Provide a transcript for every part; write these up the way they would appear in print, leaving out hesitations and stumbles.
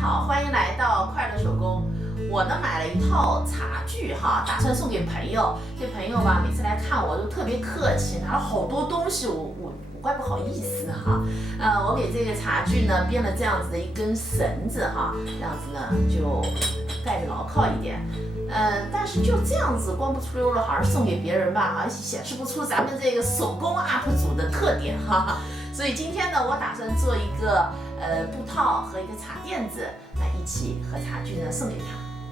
好，欢迎来到快乐手工。我呢买了一套茶具哈，打算送给朋友。这朋友吧，每次来看我都特别客气，拿了好多东西，我怪不好意思哈。我给这个茶具呢编了这样子的一根绳子哈，这样子呢就盖得牢靠一点。但是就这样子光不出溜了，好像送给别人吧，好像显示不出咱们这个手工 UP 主的特点哈。所以今天呢，我打算做一个布套和一个茶垫子，那一起和茶具呢送给他。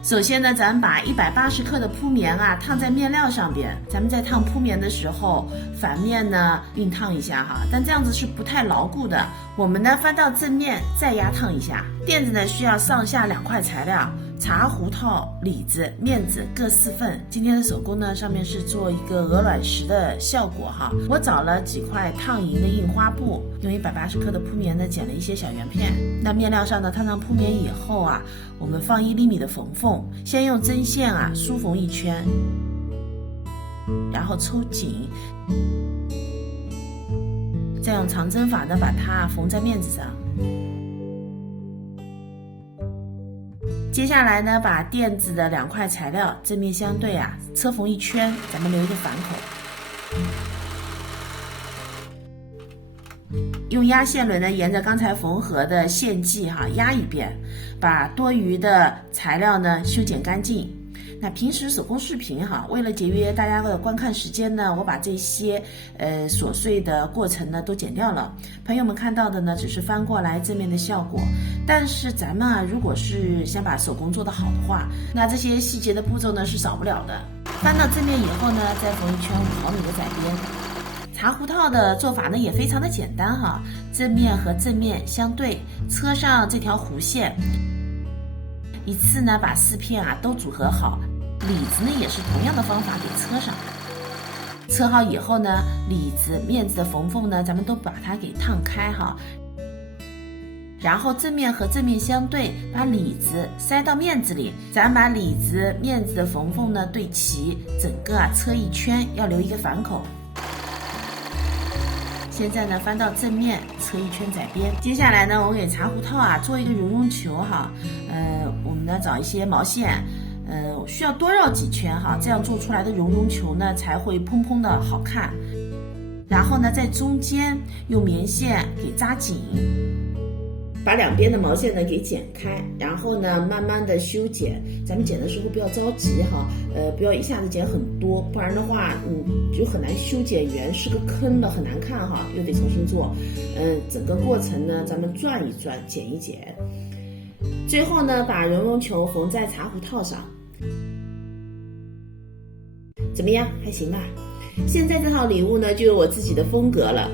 首先呢，咱们把180克的铺棉烫在面料上边。咱们在烫铺棉的时候，反面呢熨烫一下哈，但这样子是不太牢固的。我们呢翻到正面再压烫一下。垫子呢需要上下2块材料。茶壶套、里子、面子各4份。今天的手工呢，上面是做一个鹅卵石的效果哈。我找了几块烫银的印花布，用180克的铺棉呢剪了一些小圆片。那面料上呢烫上铺棉以后我们放1厘米的缝缝，先用针线梳缝1圈，然后抽紧，再用长针法呢把它缝在面子上。接下来呢，把垫子的2块材料正面相对车缝1圈，咱们留一个反口。用压线轮呢，沿着刚才缝合的线迹压一遍，把多余的材料呢修剪干净。那平时手工视频为了节约大家的观看时间呢，我把这些琐碎的过程呢都剪掉了。朋友们看到的呢只是翻过来正面的效果，但是咱们如果是想把手工做得好的话，那这些细节的步骤呢是少不了的。翻到正面以后呢，再缝1圈5毫米的窄边。茶壶套的做法呢也非常的简单正面和正面相对，车上这条弧线，一次呢把4片都组合好。里子呢也是同样的方法给车上。车好以后呢，里子、面子的缝缝呢，咱们都把它给烫开然后正面和正面相对，把里子塞到面子里，咱把里子、面子的缝缝呢对齐，整个车1圈，要留一个反口。现在呢翻到正面，车1圈窄边。接下来呢，我给茶壶套做一个绒绒球我们呢找一些毛线，需要多绕几圈这样做出来的绒绒球呢才会蓬蓬的好看。然后呢，在中间用棉线给扎紧，把两边的毛线呢给剪开，然后呢慢慢的修剪。咱们剪的时候不要着急不要一下子剪很多，不然的话就很难修剪圆，是个坑了，很难看又得重新做。整个过程呢，咱们转一转，剪一剪。最后呢，把绒绒球缝在茶壶套上。怎么样？还行吧？现在这套礼物呢，就有我自己的风格了。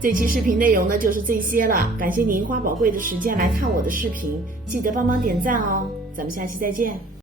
这期视频内容呢，就是这些了。感谢您花宝贵的时间来看我的视频，记得帮忙点赞哦。咱们下期再见。